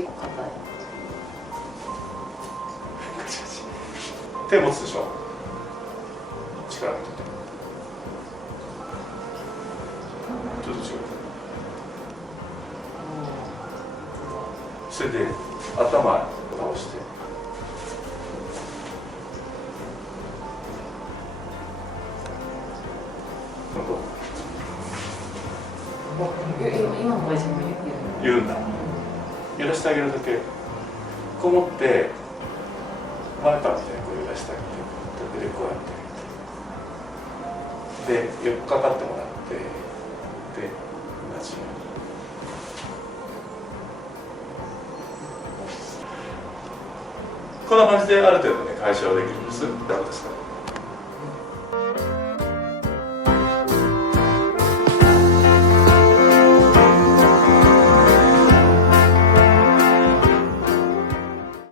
結構硬い。手持つでしょ。力抜いてて。ちょっと違う。それで頭倒して。今も自分言うんだ。揺らしてあげるだけ。こもってワイパーみたいにこう揺らしてあげて、でこうやってあげて、で横かかってもらって、で同じように。こんな感じである程度ね解消できるんです。ダメですか？